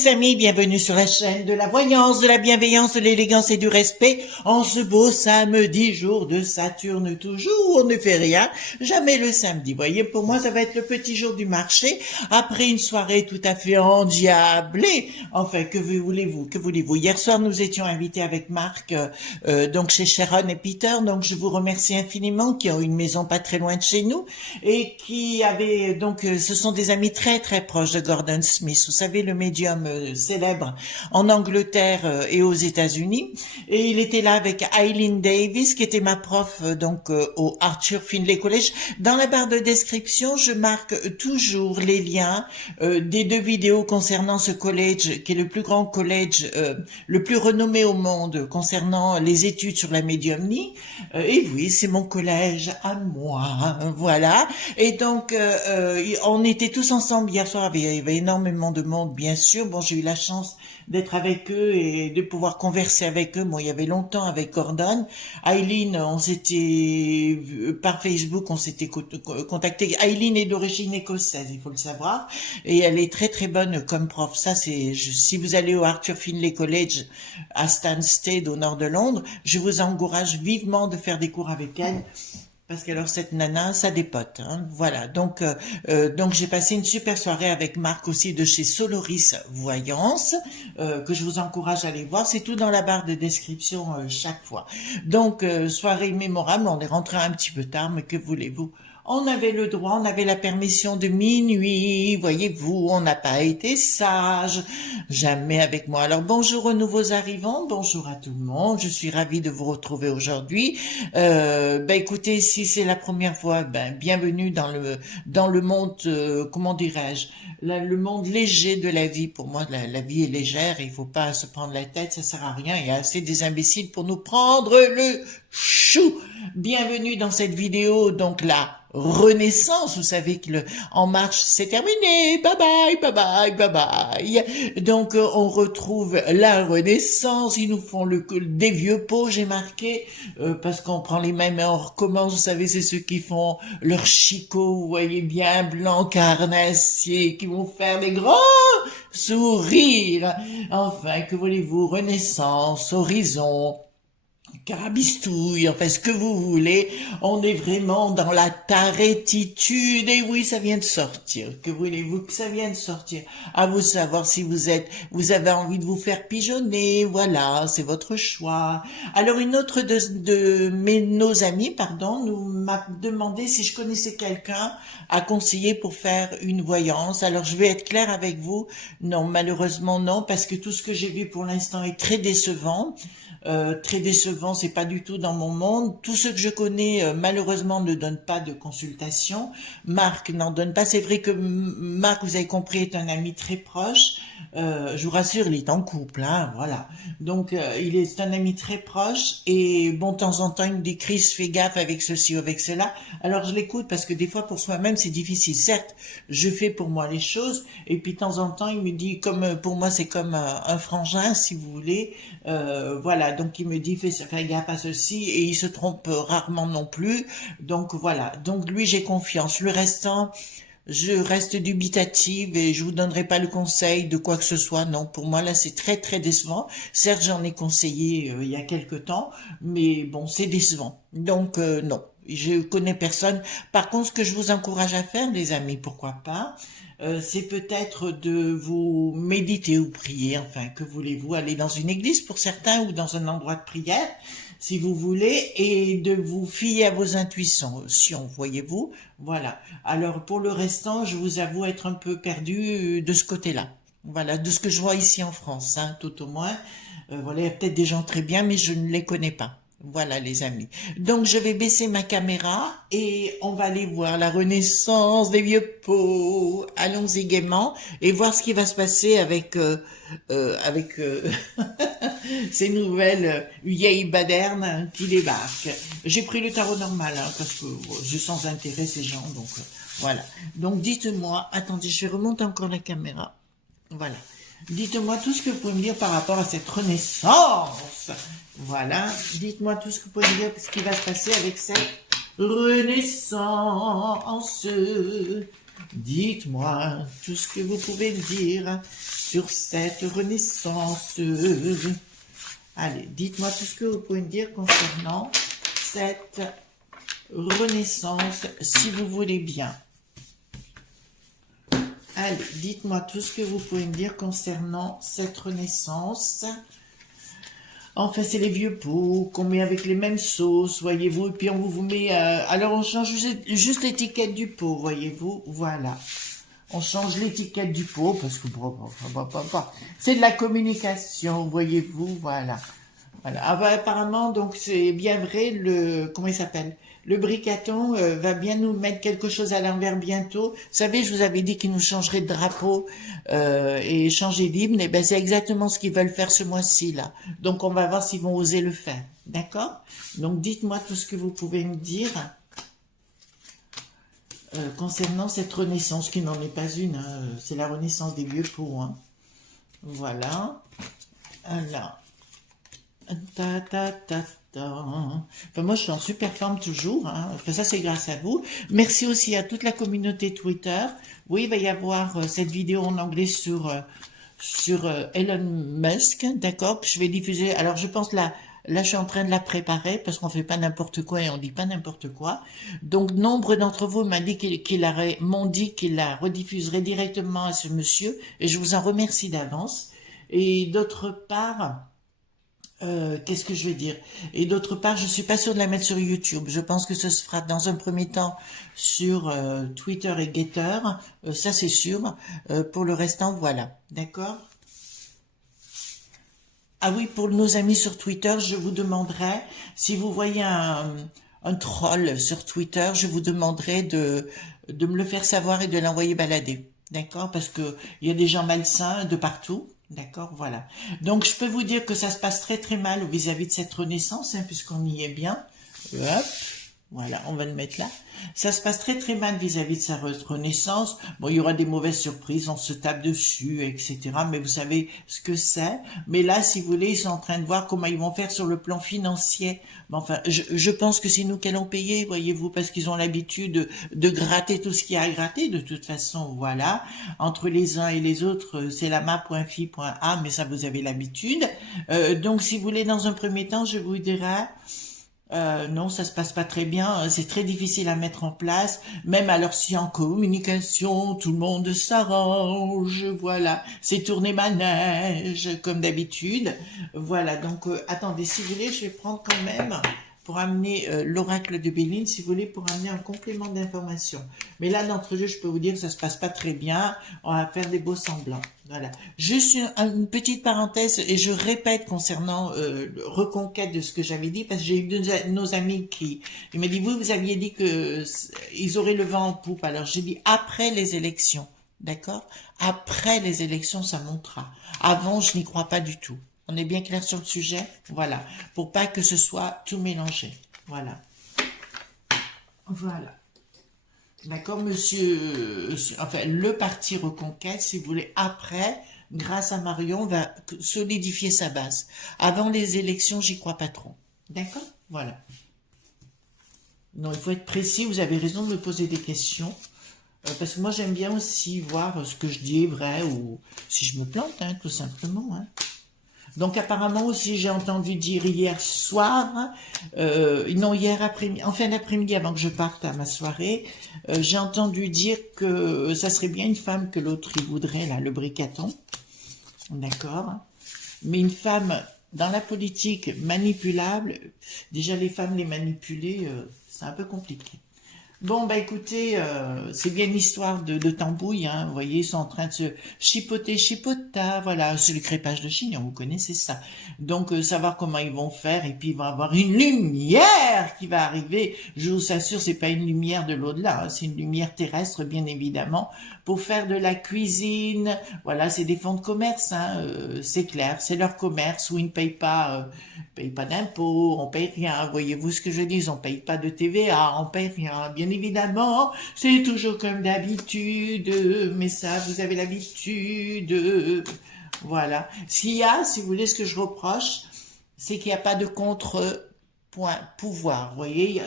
les amis, bienvenue sur la chaîne de la voyance, de la bienveillance, de l'élégance et du respect. En ce beau samedi, jour de Saturne toujours, on ne fait rien, jamais le samedi. Voyez, pour moi, ça va être le petit jour du marché, après une soirée tout à fait endiablée. Enfin, que voulez-vous, que voulez-vous? Hier soir, nous étions invités avec Marc, donc chez Sharon et Peter, donc je vous remercie infiniment, qui ont une maison pas très loin de chez nous, et qui avaient, donc, ce sont des amis très très proches de Gordon Smith. Vous savez, le médium célèbre en Angleterre et aux États-Unis. Et il était là avec Eileen Davis, qui était ma prof au Arthur Findlay College. Dans la barre de description, je marque toujours les liens des deux vidéos concernant ce collège, qui est le plus grand collège, le plus renommé au monde concernant les études sur la médiumnie. Et oui, c'est mon collège à moi, voilà. Et donc, on était tous ensemble hier soir. Il y avait énormément de monde, bien sûr. Bon, j'ai eu la chance d'être avec eux et de pouvoir converser avec eux. Bon, il y avait longtemps avec Gordon. Eileen, on s'était par Facebook, on s'était contacté. Eileen est d'origine écossaise, il faut le savoir, et elle est très très bonne comme prof. Ça, si vous allez au Arthur Findlay College à Stansted, au nord de Londres, je vous encourage vivement de faire des cours avec elle. Parce que alors cette nana, ça dépote, hein. Voilà. Donc j'ai passé une super soirée avec Marc aussi de chez Soloris Voyance, que je vous encourage à aller voir. C'est tout dans la barre de description chaque fois. Donc soirée mémorable. On est rentré un petit peu tard, mais que voulez-vous? On avait le droit, on avait la permission de minuit, voyez-vous, on n'a pas été sage, jamais avec moi. Alors bonjour aux nouveaux arrivants, bonjour à tout le monde, je suis ravie de vous retrouver aujourd'hui. Écoutez, si c'est la première fois, bienvenue dans le monde, comment dirais-je, le monde léger de la vie. Pour moi, la vie est légère, il faut pas se prendre la tête, ça sert à rien, il y a assez des imbéciles pour nous prendre le chou. Bienvenue dans cette vidéo, donc la renaissance, vous savez que le En Marche c'est terminé, bye bye, bye bye, bye bye. Donc on retrouve la renaissance, ils nous font des vieux pots, j'ai marqué, parce qu'on prend les mêmes et on recommence, vous savez, c'est ceux qui font leur chicot, vous voyez bien, blanc carnassier, qui vont faire des grands sourires. Enfin, que voulez-vous, renaissance, horizon, carabistouille, enfin ce que vous voulez, on est vraiment dans la tarétitude, et oui, ça vient de sortir, que voulez-vous que ça vienne de sortir, à vous savoir si vous avez envie de vous faire pigeonner, voilà, c'est votre choix. Alors une autre nos amis, m'a demandé si je connaissais quelqu'un à conseiller pour faire une voyance. Alors je vais être claire avec vous, non, malheureusement non, parce que tout ce que j'ai vu pour l'instant est très décevant. Très décevant, c'est pas du tout dans mon monde. Tous ceux que je connais, malheureusement, ne donnent pas de consultation. Marc n'en donne pas. C'est vrai que Marc, vous avez compris, est un ami très proche. Je vous rassure, il est en couple, hein, voilà. Donc, il est un ami très proche. Et bon, de temps en temps, il me dit, Chris, fais gaffe avec ceci ou avec cela. Alors, je l'écoute parce que des fois, pour soi-même, c'est difficile. Certes, je fais pour moi les choses. Et puis, de temps en temps, il me dit, comme pour moi, c'est comme un frangin, si vous voulez. Voilà, donc il me dit fais gaffe à ceci, et il se trompe rarement non plus, donc voilà, donc lui j'ai confiance. Le restant, je reste dubitative et je vous donnerai pas le conseil de quoi que ce soit, non, pour moi là c'est très très décevant. Certes j'en ai conseillé il y a quelque temps, mais bon c'est décevant, donc non. Je connais personne. Par contre, ce que je vous encourage à faire, les amis, pourquoi pas, c'est peut-être de vous méditer ou prier, enfin, que voulez-vous, aller dans une église pour certains ou dans un endroit de prière, si vous voulez, et de vous fier à vos intuitions, voyez-vous, voilà. Alors, pour le restant, je vous avoue être un peu perdu de ce côté-là. Voilà, de ce que je vois ici en France, hein, tout au moins. Voilà, il y a peut-être des gens très bien, mais je ne les connais pas. Voilà les amis. Donc je vais baisser ma caméra et on va aller voir la renaissance des vieux pots. Allons-y gaiement et voir ce qui va se passer avec ces nouvelles vieilles badernes qui débarquent. J'ai pris le tarot normal parce que je sens intérêt ces gens. Donc voilà. Donc dites-moi, attendez, je vais remonter encore la caméra. Voilà. Dites-moi tout ce que vous pouvez me dire par rapport à cette renaissance. Voilà. Dites-moi tout ce que vous pouvez me dire, ce qui va se passer avec cette renaissance. Dites-moi tout ce que vous pouvez me dire sur cette renaissance. Allez, dites-moi tout ce que vous pouvez me dire concernant cette renaissance, si vous voulez bien. Allez, dites-moi tout ce que vous pouvez me dire concernant cette renaissance. Enfin, c'est les vieux pots qu'on met avec les mêmes sauces, voyez-vous, et puis on vous met... alors, on change juste l'étiquette du pot, voyez-vous, voilà. On change l'étiquette du pot, parce que... c'est de la communication, voyez-vous, voilà. Voilà. Ah bah, apparemment, donc, c'est bien vrai, comment il s'appelle? Le bricaton va bien nous mettre quelque chose à l'envers bientôt. Vous savez, je vous avais dit qu'ils nous changeraient de drapeau et changer d'hymne. Et ben, c'est exactement ce qu'ils veulent faire ce mois-ci, là. Donc, on va voir s'ils vont oser le faire. D'accord? Donc, dites-moi tout ce que vous pouvez me dire concernant cette renaissance, qui n'en est pas une. Hein. C'est la renaissance des vieux pots. Hein. Voilà. Alors... Enfin, moi, je suis en super forme toujours. Hein. Enfin, ça, c'est grâce à vous. Merci aussi à toute la communauté Twitter. Oui, il va y avoir cette vidéo en anglais sur Elon Musk, d'accord, que je vais diffuser. Alors, je pense là, je suis en train de la préparer parce qu'on fait pas n'importe quoi et on dit pas n'importe quoi. Donc, nombre d'entre vous m'ont dit qu'il la rediffuserait directement à ce monsieur et je vous en remercie d'avance. Et d'autre part... qu'est-ce que je vais dire? Et d'autre part, je suis pas sûre de la mettre sur YouTube. Je pense que ce se fera dans un premier temps sur Twitter et Getter. Ça, c'est sûr. Pour le restant, voilà. D'accord? Ah oui, pour nos amis sur Twitter, je vous demanderai, si vous voyez un troll sur Twitter, je vous demanderai de me le faire savoir et de l'envoyer balader. D'accord? Parce que il y a des gens malsains de partout. D'accord, voilà. Donc, je peux vous dire que ça se passe très très mal vis-à-vis de cette renaissance, hein, puisqu'on y est bien. Hop, voilà, on va le mettre là. Ça se passe très très mal vis-à-vis de sa renaissance. Bon, il y aura des mauvaises surprises, on se tape dessus, etc. Mais vous savez ce que c'est. Mais là, si vous voulez, ils sont en train de voir comment ils vont faire sur le plan financier. Mais enfin, je pense que c'est nous qui allons payer, voyez-vous, parce qu'ils ont l'habitude de gratter tout ce qu'il y a à gratter. De toute façon, voilà. Entre les uns et les autres, c'est la ma.fi.a, mais ça, vous avez l'habitude. Donc, si vous voulez, dans un premier temps, je vous dirai... non, ça se passe pas très bien, c'est très difficile à mettre en place, même alors si en communication, tout le monde s'arrange, voilà, c'est tourner manège, comme d'habitude, voilà, donc attendez, si vous voulez, je vais prendre quand même, pour amener l'oracle de Béline, si vous voulez, pour amener un complément d'information. Mais là, d'entre-deux, je peux vous dire que ça se passe pas très bien, on va faire des beaux semblants. Voilà. Juste une petite parenthèse, et je répète concernant reconquête de ce que j'avais dit, parce que j'ai eu deux de nos amis qui... Il m'a dit, vous aviez dit que ils auraient le vent en poupe. Alors j'ai dit, après les élections, d'accord? Après les élections, ça montera. Avant, je n'y crois pas du tout. On est bien clair sur le sujet? Voilà. Pour pas que ce soit tout mélangé. Voilà. Voilà. D'accord, monsieur, enfin, le parti Reconquête, si vous voulez, après, grâce à Marion, va solidifier sa base. Avant les élections, j'y crois pas trop. D'accord? Voilà. Non, il faut être précis, vous avez raison de me poser des questions. Parce que moi, j'aime bien aussi voir ce que je dis est vrai ou si je me plante, hein, tout simplement. Hein. Donc apparemment aussi j'ai entendu dire hier soir, non hier après-midi, en fin d'après-midi avant que je parte à ma soirée, j'ai entendu dire que ça serait bien une femme que l'autre il voudrait là, le bricaton, d'accord, mais une femme dans la politique manipulable, déjà les femmes les manipuler, c'est un peu compliqué. Bon, bah écoutez, c'est bien l'histoire de tambouille, hein, vous voyez, ils sont en train de se chipota, voilà, c'est le crépage de chignon, vous connaissez ça. Donc, savoir comment ils vont faire, et puis il va y avoir une lumière qui va arriver, je vous assure, c'est pas une lumière de l'au-delà, hein, c'est une lumière terrestre, bien évidemment, pour faire de la cuisine, voilà, c'est des fonds de commerce, hein, c'est clair, c'est leur commerce, où ils ne payent pas d'impôts, on paye rien, voyez-vous ce que je dis, on paye pas de TVA, on paye rien, bien évidemment, c'est toujours comme d'habitude, mais ça, vous avez l'habitude, voilà. S'il y a, si vous voulez, ce que je reproche, c'est qu'il n'y a pas de contre point pouvoir. Vous voyez,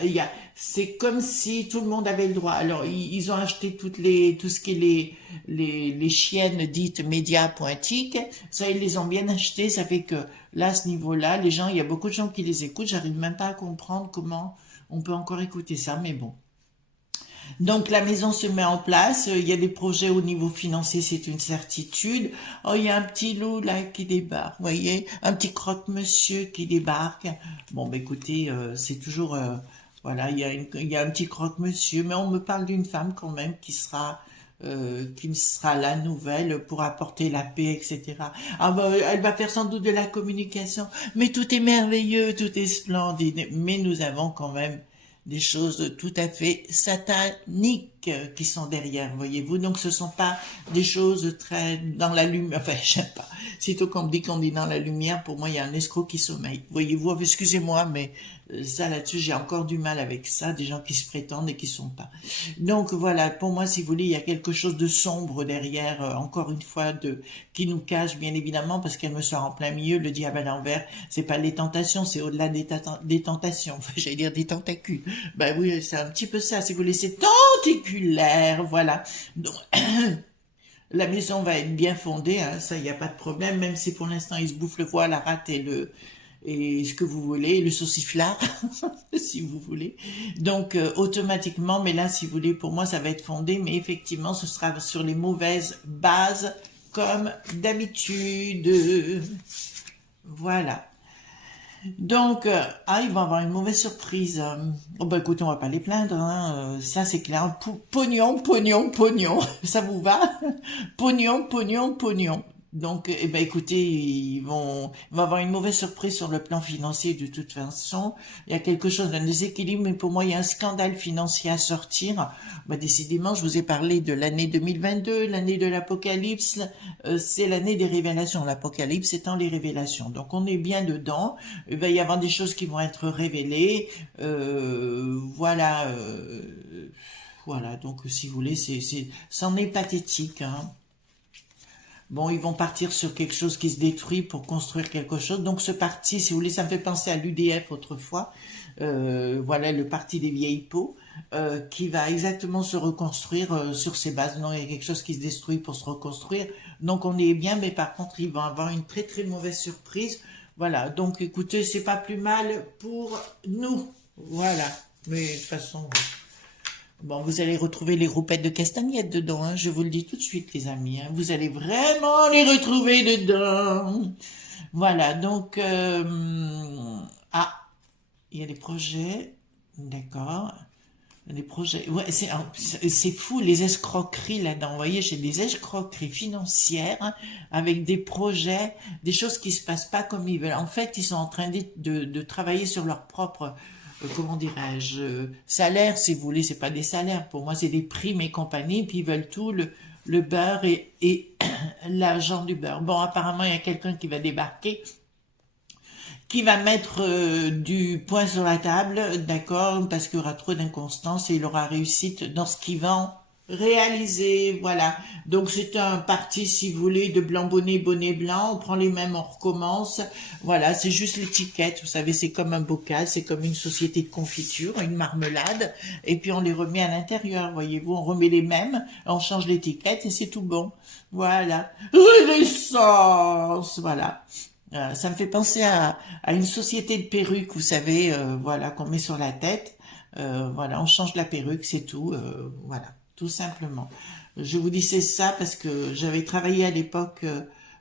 c'est comme si tout le monde avait le droit. Alors, ils ont acheté tout ce qui est les chiennes dites médias pointiques. Ça, ils les ont bien achetés. Ça fait que là, à ce niveau-là, les gens, il y a beaucoup de gens qui les écoutent. J'arrive même pas à comprendre comment on peut encore écouter ça, mais bon. Donc la maison se met en place, il y a des projets au niveau financier, c'est une certitude. Oh, il y a un petit loup là qui débarque, vous voyez, un petit croque-monsieur qui débarque. Bon, bah écoutez, c'est toujours, voilà, il y a un petit croque-monsieur, mais on me parle d'une femme quand même qui sera la nouvelle pour apporter la paix, etc. Ah bah, elle va faire sans doute de la communication, mais tout est merveilleux, tout est splendide, mais nous avons quand même des choses tout à fait sataniques qui sont derrière, voyez-vous. Donc, ce sont pas des choses très dans la lumière. Enfin, je sais pas. Sitôt qu'on me dit qu'on est dans la lumière, pour moi, il y a un escroc qui sommeille. Voyez-vous, excusez-moi, mais ça là-dessus, j'ai encore du mal avec ça. Des gens qui se prétendent et qui sont pas. Donc, voilà. Pour moi, si vous voulez, il y a quelque chose de sombre derrière, encore une fois, qui nous cache, bien évidemment, parce qu'elle me sort en plein milieu. Le diable à l'envers, c'est pas les tentations, c'est au-delà des tentations. Enfin, j'allais dire des tentacules. Ben oui, c'est un petit peu ça, si vous voulez, c'est tenticulaire, voilà. Donc, la maison va être bien fondée, hein, ça, il n'y a pas de problème, même si pour l'instant, il se bouffe le foie, la rate et ce que vous voulez, le sauciflard, si vous voulez. Donc, automatiquement, mais là, si vous voulez, pour moi, ça va être fondé, mais effectivement, ce sera sur les mauvaises bases, comme d'habitude. Voilà. Donc, ils vont avoir une mauvaise surprise. Oh, bah, écoutez, on va pas les plaindre, hein. Ça, c'est clair. Pognon, pognon, pognon. Ça vous va? Pognon, pognon, pognon. Donc, eh ben, écoutez, ils vont avoir une mauvaise surprise sur le plan financier de toute façon. Il y a quelque chose d'un déséquilibre, mais pour moi, il y a un scandale financier à sortir. Bah, décidément, je vous ai parlé de l'année 2022, l'année de l'Apocalypse. C'est l'année des révélations. L'Apocalypse étant les révélations. Donc, on est bien dedans. Il va y avoir des choses qui vont être révélées. Voilà. Voilà. Donc, si vous voulez, c'en est pathétique, hein. Bon, ils vont partir sur quelque chose qui se détruit pour construire quelque chose. Donc ce parti, si vous voulez, ça me fait penser à l'UDF autrefois. Voilà, le parti des vieilles peaux, qui va exactement se reconstruire sur ses bases. Non, il y a quelque chose qui se détruit pour se reconstruire. Donc on est bien, mais par contre, ils vont avoir une très très mauvaise surprise. Voilà, donc écoutez, c'est pas plus mal pour nous. Voilà, mais de toute façon... Bon, vous allez retrouver les roupettes de castagnettes dedans, hein, je vous le dis tout de suite, les amis. Hein, vous allez vraiment les retrouver dedans. Voilà, donc... il y a des projets, d'accord. Les projets... Ouais, c'est fou, les escroqueries là-dedans. Vous voyez, j'ai des escroqueries financières, hein, avec des projets, des choses qui se passent pas comme ils veulent. En fait, ils sont en train de travailler sur leur propre... comment dirais-je, salaire, si vous voulez, c'est pas des salaires, pour moi c'est des primes et compagnie, puis ils veulent tout le beurre et l'argent du beurre. Bon, apparemment il y a quelqu'un qui va débarquer, qui va mettre du poing sur la table, d'accord, parce qu'il y aura trop d'inconstance et il aura réussite dans ce qu'il vend réaliser, voilà. Donc c'est un parti, si vous voulez, de blanc bonnet, bonnet blanc, on prend les mêmes, on recommence, voilà, c'est juste l'étiquette, vous savez, c'est comme un bocal, c'est comme une société de confiture, une marmelade, et puis on les remet à l'intérieur, voyez-vous, on remet les mêmes, on change l'étiquette et c'est tout bon, voilà. Renaissance, voilà. Ça me fait penser à une société de perruques, vous savez, voilà, qu'on met sur la tête, voilà, on change la perruque, c'est tout, voilà. Tout simplement. Je vous disais ça parce que j'avais travaillé à l'époque,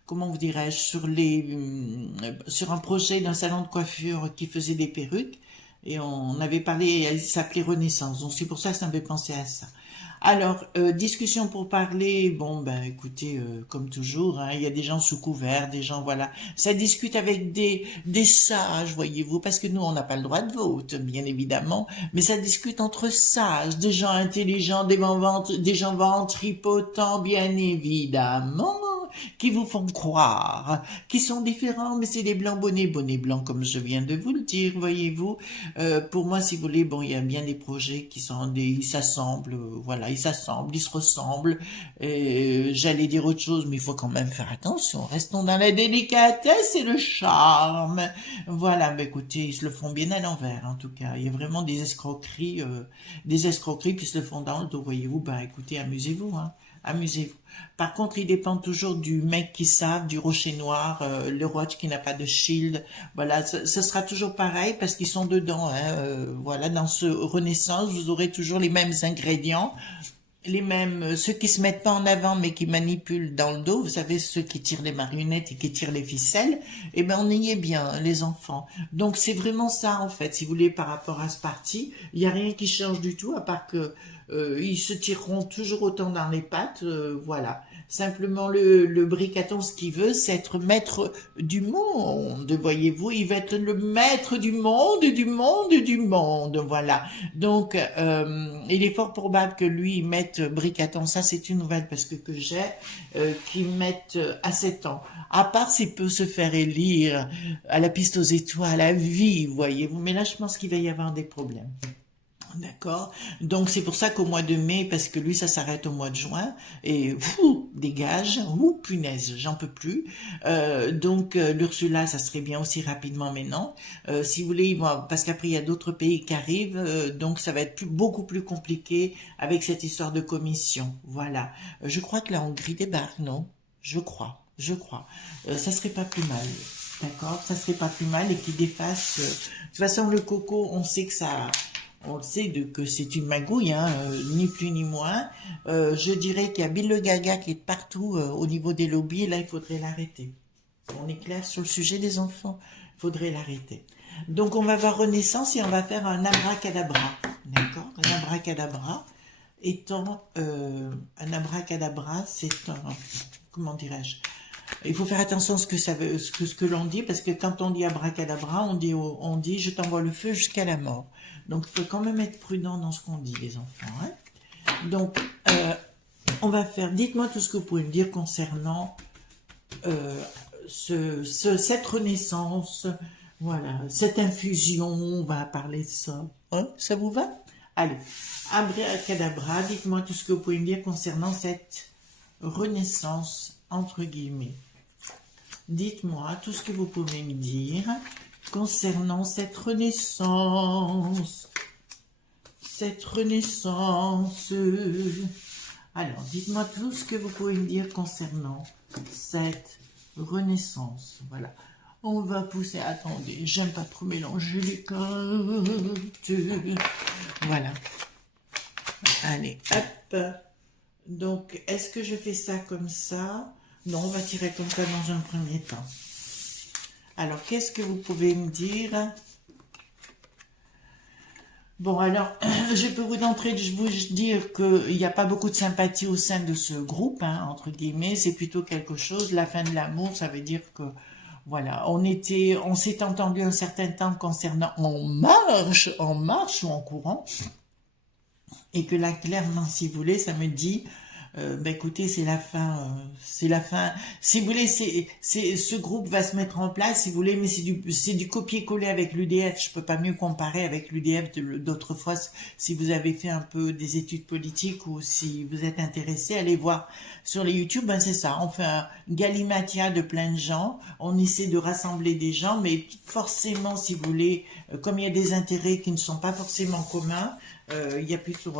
comment vous dirais-je, sur un projet d'un salon de coiffure qui faisait des perruques et on avait parlé, il s'appelait Renaissance. Donc c'est pour ça que ça me fait penser à ça. Alors, discussion pour parler, bon, ben écoutez, comme toujours, hein, il y a des gens sous couvert, des gens, voilà, ça discute avec des sages, voyez-vous, parce que nous, on n'a pas le droit de vote, bien évidemment, mais ça discute entre sages, des gens intelligents, des gens ventripotents, bien évidemment, qui vous font croire, qui sont différents, mais c'est des bonnets blancs, comme je viens de vous le dire, voyez-vous. Pour moi, si vous voulez, bon, il y a bien des projets qui sont ils s'assemblent, voilà, ils s'assemblent, ils se ressemblent. J'allais dire autre chose, mais il faut quand même faire attention. Restons dans la délicatesse et le charme. Voilà, bah écoutez, ils se le font bien à l'envers, en tout cas. Il y a vraiment des escroqueries, puis ils se le font dans le dos, voyez-vous. Bah écoutez, amusez-vous, hein. Amusez-vous. Par contre, il dépend toujours du mec qui savent, du rocher noir, le watch qui n'a pas de shield. Voilà, ce sera toujours pareil parce qu'ils sont dedans. Hein, voilà, dans ce Renaissance, vous aurez toujours les mêmes ingrédients, les mêmes, ceux qui se mettent pas en avant mais qui manipulent dans le dos, vous savez, ceux qui tirent les marionnettes et qui tirent les ficelles, eh ben on y est bien, les enfants. Donc c'est vraiment ça en fait, si vous voulez, par rapport à ce parti, il n'y a rien qui change du tout, à part que ils se tireront toujours autant dans les pattes, voilà. Simplement le bricaton, ce qu'il veut, c'est être maître du monde, voyez-vous, il va être le maître du monde, du monde, du monde, voilà. Donc, il est fort probable que lui, il mette bricaton, ça c'est une nouvelle parce que j'ai, qu'il mette à 7 ans. À part s'il peut se faire élire à la piste aux étoiles, à vie, voyez-vous, mais là je pense qu'il va y avoir des problèmes. D'accord. Donc c'est pour ça qu'au mois de mai, parce que lui ça s'arrête au mois de juin, et dégage, punaise, j'en peux plus. Donc l'Ursula, ça serait bien aussi rapidement, mais non. Si vous voulez, ils vont, parce qu'après il y a d'autres pays qui arrivent, donc ça va être beaucoup plus compliqué avec cette histoire de commission. Voilà. Je crois que la Hongrie débarque, non? Je crois. Ça serait pas plus mal. D'accord, ça serait pas plus mal et qu'ils défassent. De toute façon, le coco, on sait que ça. On le sait que c'est une magouille, hein, ni plus ni moins. Je dirais qu'il y a Bill le Gaga qui est partout au niveau des lobbies. Là, il faudrait l'arrêter. On est clair sur le sujet des enfants. Il faudrait l'arrêter. Donc, on va voir Renaissance et on va faire un abracadabra. D'accord? Un abracadabra étant... un abracadabra, c'est un... Comment dirais-je? Il faut faire attention à ce que ça veut, ce que l'on dit, parce que quand on dit abracadabra, on dit je t'envoie le feu jusqu'à la mort. Donc il faut quand même être prudent dans ce qu'on dit, les enfants. Hein. Donc on va faire. Dites-moi tout ce que vous pouvez me dire concernant cette renaissance, voilà, cette infusion. On va parler de ça. Hein, ça vous va? Allez, abracadabra. Dites-moi tout ce que vous pouvez me dire concernant cette renaissance entre guillemets. Dites-moi tout ce que vous pouvez me dire concernant cette renaissance. Cette renaissance. Alors, dites-moi tout ce que vous pouvez me dire concernant cette renaissance. Voilà. On va pousser. Attendez, j'aime pas trop mélanger les cartes. Voilà. Allez, hop. Donc, est-ce que je fais ça comme ça? Non, on va tirer comme ça dans un premier temps. Alors, qu'est-ce que vous pouvez me dire? Bon, alors, je peux vous d'entrée vous dire qu'il n'y a pas beaucoup de sympathie au sein de ce groupe, hein, entre guillemets. C'est plutôt quelque chose. La fin de l'amour, ça veut dire que, voilà, on s'est entendu un certain temps concernant en marche ou en courant. Et que là, clairement, si vous voulez, ça me dit, écoutez, c'est la fin. Si vous voulez, ce groupe va se mettre en place, si vous voulez, mais c'est du copier-coller avec l'UDF. Je peux pas mieux comparer avec l'UDF d'autrefois. Si vous avez fait un peu des études politiques ou si vous êtes intéressé, allez voir sur les YouTube. Ben c'est ça. On fait un galimatia de plein de gens. On essaie de rassembler des gens, mais forcément, si vous voulez, comme il y a des intérêts qui ne sont pas forcément communs. Il y a plutôt...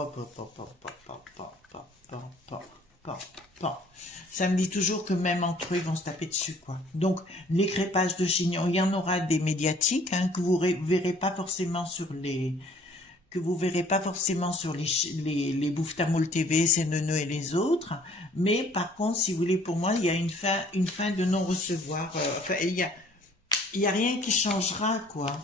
Ça me dit toujours que même entre eux, ils vont se taper dessus, quoi. Donc, les crépages de chignons, il y en aura des médiatiques, hein, que vous verrez pas forcément sur les... les Bouffe-Tamoul TV, CNN et les autres. Mais, par contre, si vous voulez, pour moi, il y a une fin de non-recevoir. Enfin, il y a rien qui changera, quoi.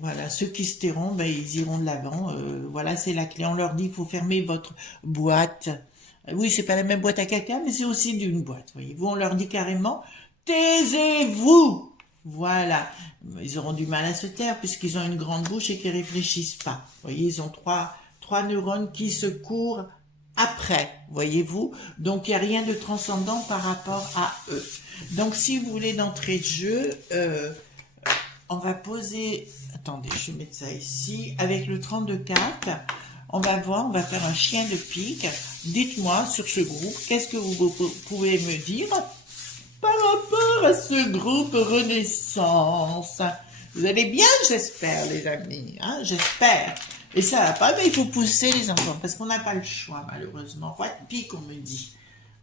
Voilà, ceux qui se tairont, ben, ils iront de l'avant. Voilà, c'est la clé. On leur dit, il faut fermer votre boîte. Oui, c'est pas la même boîte à caca, mais c'est aussi d'une boîte. Voyez-vous, on leur dit carrément, taisez-vous. Voilà. Ils auront du mal à se taire puisqu'ils ont une grande bouche et qu'ils réfléchissent pas. Vous voyez, ils ont trois neurones qui se courent après. après, voyez-vous. Donc, il n'y a rien de transcendant par rapport à eux. Donc, si vous voulez d'entrée de jeu, on va poser... Attendez, je vais mettre ça ici. Avec le 32 cartes, on va voir, on va faire un chien de pique. Dites-moi sur ce groupe, qu'est-ce que vous pouvez me dire par rapport à ce groupe Renaissance? Vous allez bien, j'espère, les amis. Hein, j'espère. Et ça va pas, mais il faut pousser les enfants, parce qu'on n'a pas le choix, malheureusement. Roi de pique, on me dit.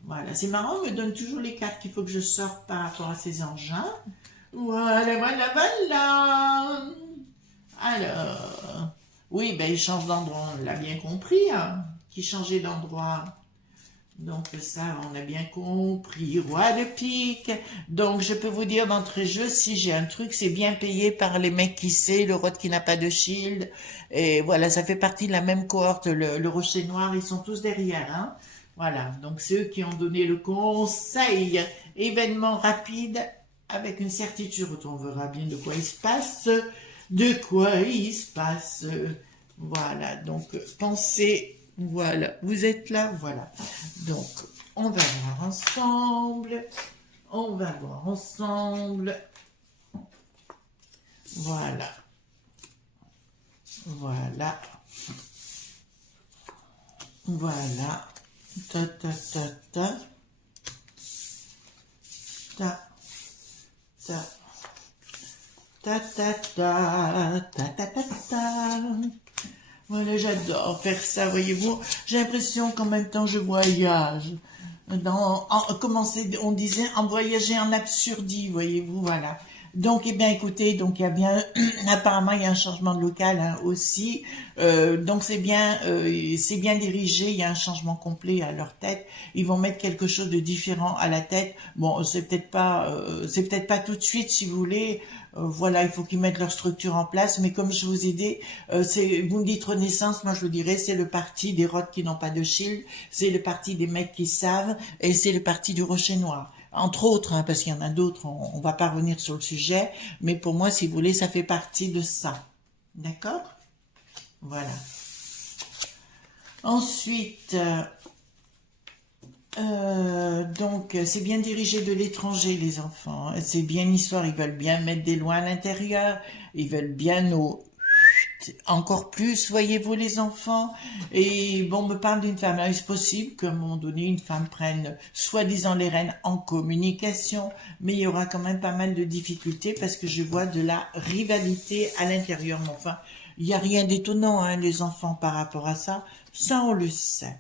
Voilà, c'est marrant, on me donne toujours les cartes qu'il faut que je sorte par rapport à ces engins. Voilà, voilà, voilà. Alors, oui, ben il change d'endroit, on l'a bien compris, hein, qui changeait d'endroit. Donc ça, on a bien compris. Roi de pique. Donc je peux vous dire d'entrée de jeu, si j'ai un truc, c'est bien payé par les mecs qui sait, le roi qui n'a pas de shield. Et voilà, ça fait partie de la même cohorte, le rocher noir, ils sont tous derrière. Hein. Voilà, donc c'est eux qui ont donné le conseil. Événement rapide, avec une certitude. On verra bien de quoi il se passe. De quoi il se passe. Voilà, donc pensez... Voilà, vous êtes là, voilà. Donc, on va voir ensemble. On va voir ensemble. Voilà. Voilà. Voilà. Ta ta ta ta. Ta. Ta. Ta ta ta. Ta ta ta ta. Voilà, j'adore faire ça, voyez-vous. J'ai l'impression qu'en même temps, je voyage. On disait, en voyager en absurdie, voyez-vous, voilà. Donc, eh bien, écoutez, donc il y a bien, apparemment, il y a un changement de local hein, aussi. Donc, c'est bien dirigé. Il y a un changement complet à leur tête. Ils vont mettre quelque chose de différent à la tête. Bon, c'est peut-être pas tout de suite, si vous voulez. Voilà, il faut qu'ils mettent leur structure en place. Mais comme je vous ai dit, vous me dites Renaissance, moi je vous dirais, c'est le parti des rots qui n'ont pas de shield, c'est le parti des mecs qui savent, et c'est le parti du rocher noir. Entre autres, hein, parce qu'il y en a d'autres, on va pas revenir sur le sujet, mais pour moi, si vous voulez, ça fait partie de ça. D'accord? Voilà. Ensuite... donc, c'est bien dirigé de l'étranger, les enfants. C'est bien l'histoire. Ils veulent bien mettre des lois à l'intérieur. Ils veulent bien nos... Encore plus, voyez-vous, les enfants. Et bon, on me parle d'une femme. Alors, est-ce possible qu'à un moment donné, une femme prenne soi-disant les rênes en communication, mais il y aura quand même pas mal de difficultés parce que je vois de la rivalité à l'intérieur. Mais enfin, il n'y a rien d'étonnant, hein, les enfants, par rapport à ça. Ça, on le sait.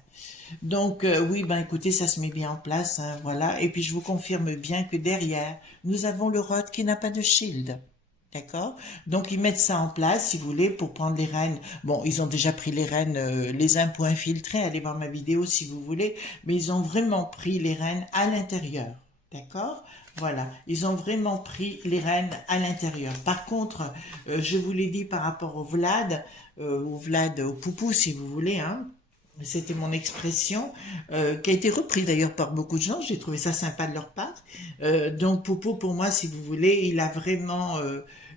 Donc, oui, ben écoutez, ça se met bien en place, hein, voilà. Et puis, je vous confirme bien que derrière, nous avons le rod qui n'a pas de shield. D'accord? Donc, ils mettent ça en place, si vous voulez, pour prendre les rênes. Bon, ils ont déjà pris les rênes, les uns pour infiltrer. Allez voir ma vidéo si vous voulez. Mais ils ont vraiment pris les rênes à l'intérieur. D'accord? Voilà. Ils ont vraiment pris les rênes à l'intérieur. Par contre, je vous l'ai dit par rapport au au Poupou, si vous voulez, hein. C'était mon expression, qui a été reprise d'ailleurs par beaucoup de gens. J'ai trouvé ça sympa de leur part. Donc, Poupou, pour moi, si vous voulez, il a vraiment...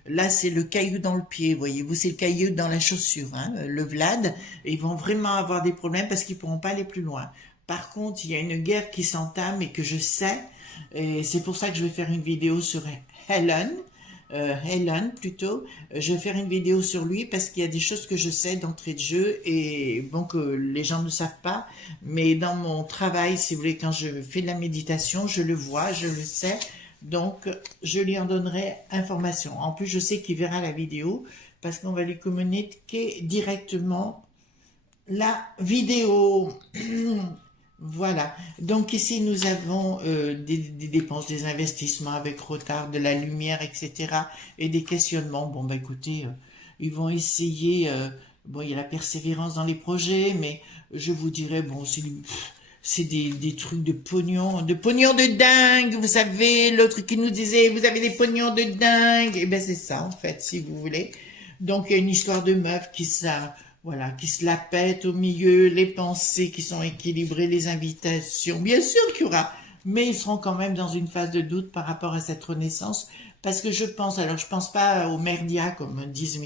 là, c'est le caillou dans le pied, voyez-vous. C'est le caillou dans la chaussure, hein, le Vlad. Ils vont vraiment avoir des problèmes parce qu'ils pourront pas aller plus loin. Par contre, il y a une guerre qui s'entame et que je sais. Et c'est pour ça que je vais faire une vidéo sur Helen. Helen plutôt, je vais faire une vidéo sur lui parce qu'il y a des choses que je sais d'entrée de jeu et bon que les gens ne savent pas, mais dans mon travail, si vous voulez, quand je fais de la méditation, je le vois, je le sais, donc je lui en donnerai information. En plus, je sais qu'il verra la vidéo parce qu'on va lui communiquer directement la vidéo. Voilà, donc ici nous avons des dépenses, des investissements avec retard, de la lumière, etc. et des questionnements. Bon, bah écoutez, ils vont essayer, bon, il y a la persévérance dans les projets, mais je vous dirais, bon, c'est des trucs de pognon de dingue, vous savez, l'autre qui nous disait, vous avez des pognons de dingue, et ben c'est ça en fait, si vous voulez. Donc il y a une histoire de meuf voilà, qui se la pète au milieu, les pensées qui sont équilibrées, les invitations. Bien sûr qu'il y aura mais ils seront quand même dans une phase de doute par rapport à cette renaissance, parce que je pense, alors je pense pas aux merdias comme disent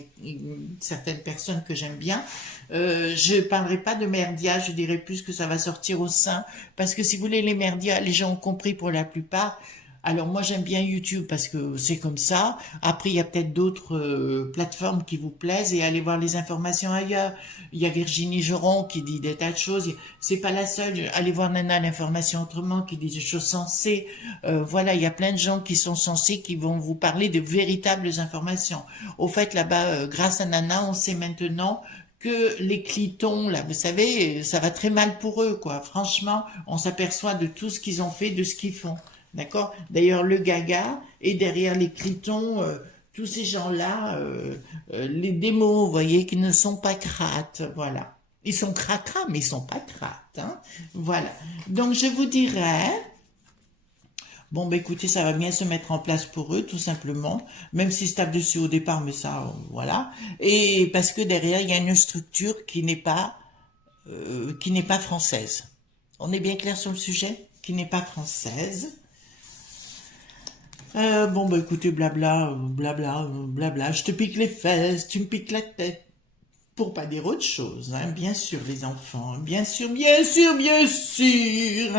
certaines personnes que j'aime bien, je parlerai pas de merdias, je dirais plus que ça va sortir au sein, parce que si vous voulez les merdias, les gens ont compris pour la plupart. Alors moi j'aime bien YouTube parce que c'est comme ça. Après il y a peut-être d'autres plateformes qui vous plaisent et allez voir les informations ailleurs. Il y a Virginie Joron qui dit des tas de choses. C'est pas la seule. Allez voir Nana l'information autrement qui dit des choses sensées. Voilà, il y a plein de gens qui sont sensés qui vont vous parler de véritables informations. Au fait là-bas, grâce à Nana, on sait maintenant que les clitons, là, vous savez, ça va très mal pour eux, quoi. Franchement, on s'aperçoit de tout ce qu'ils ont fait, de ce qu'ils font. D'accord. D'ailleurs, le gaga et derrière les clitons, tous ces gens-là, les démos, vous voyez, qui ne sont pas crates, voilà. Ils sont cracras, mais ils sont pas crates, hein. Voilà. Donc, je vous dirais, bon, ben écoutez, ça va bien se mettre en place pour eux, tout simplement, même s'ils se tapent dessus au départ, mais ça, voilà. Et parce que derrière, il y a une structure qui n'est pas française. On est bien clair sur le sujet, qui n'est pas française. Bon, bah écoutez, blabla, blabla, blabla, je te pique les fesses, tu me piques la tête. Pour pas dire autre chose, hein, bien sûr, les enfants, bien sûr, bien sûr, bien sûr.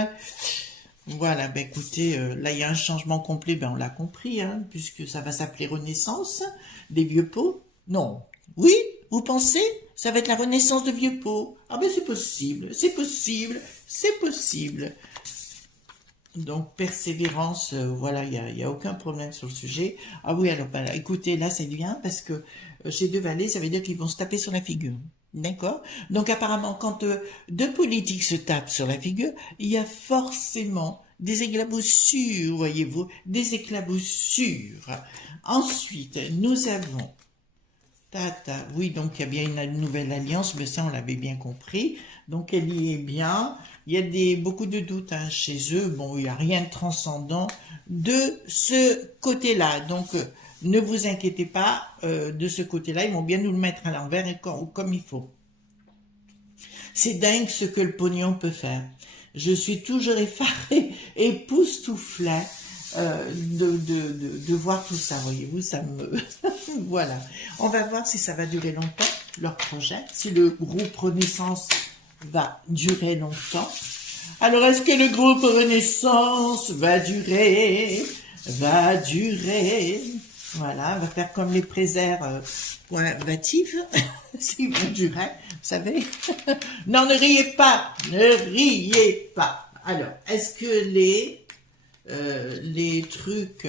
Voilà, ben écoutez, là il y a un changement complet, ben on l'a compris, hein, puisque ça va s'appeler Renaissance des vieux pots. Non. Oui, vous pensez? Ça va être la renaissance de vieux pots. Ah ben c'est possible, c'est possible, c'est possible. Donc, persévérance, voilà, il y a aucun problème sur le sujet. Ah oui, alors, ben, écoutez, là, c'est bien, parce que chez deux valets, ça veut dire qu'ils vont se taper sur la figure. D'accord? Donc, apparemment, quand deux politiques se tapent sur la figure, il y a forcément des éclaboussures, voyez-vous, des éclaboussures. Ensuite, nous avons Tata, oui, donc il y a bien une nouvelle alliance, mais ça on l'avait bien compris. Donc elle y est bien. Il y a beaucoup de doutes hein, chez eux. Bon, il n'y a rien de transcendant de ce côté-là. Donc ne vous inquiétez pas de ce côté-là. Ils vont bien nous le mettre à l'envers et comme il faut. C'est dingue ce que le pognon peut faire. Je suis toujours effarée, époustouflée de voir tout ça, voyez-vous, ça me... voilà. On va voir si ça va durer longtemps, leur projet, si le groupe Renaissance va durer longtemps. Alors, est-ce que le groupe Renaissance va durer? Va durer. Voilà, on va faire comme les présaires vatifs, s'ils vont durer, vous savez. Non, ne riez pas, ne riez pas. Alors, est-ce que les trucs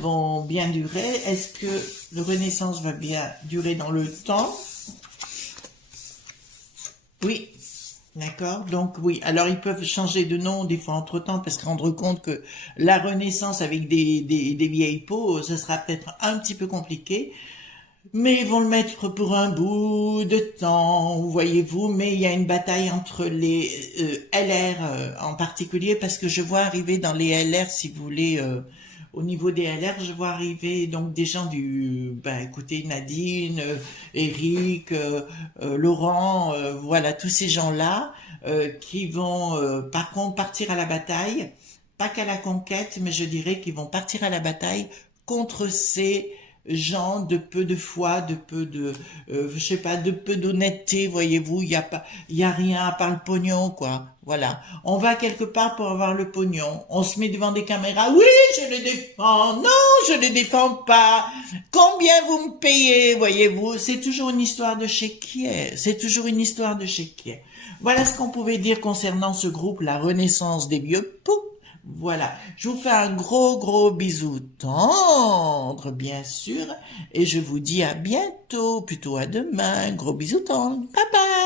vont bien durer? Est-ce que le Renaissance va bien durer dans le temps? Oui, d'accord. Donc oui, alors ils peuvent changer de nom des fois entre-temps parce que rendre compte que la Renaissance avec des vieilles peaux, ce sera peut-être un petit peu compliqué. Mais ils vont le mettre pour un bout de temps, voyez-vous, mais il y a une bataille entre les LR en particulier, parce que je vois arriver dans les LR, si vous voulez, au niveau des LR, je vois arriver donc des gens écoutez, Nadine, Eric, Laurent, voilà, tous ces gens-là qui vont par contre partir à la bataille, pas qu'à la conquête, mais je dirais qu'ils vont partir à la bataille contre ces gens de peu de foi, de peu de, je sais pas, de peu d'honnêteté, voyez-vous, il y a rien à part le pognon, quoi. Voilà. On va quelque part pour avoir le pognon. On se met devant des caméras. Oui, je le défends. Non, je le défends pas. Combien vous me payez, voyez-vous? C'est toujours une histoire de chéquier. C'est toujours une histoire de chéquier. Voilà ce qu'on pouvait dire concernant ce groupe, la Renaissance des vieux poux. Voilà, je vous fais un gros bisou tendre, bien sûr, et je vous dis à bientôt, plutôt à demain, gros bisous tendre, bye bye.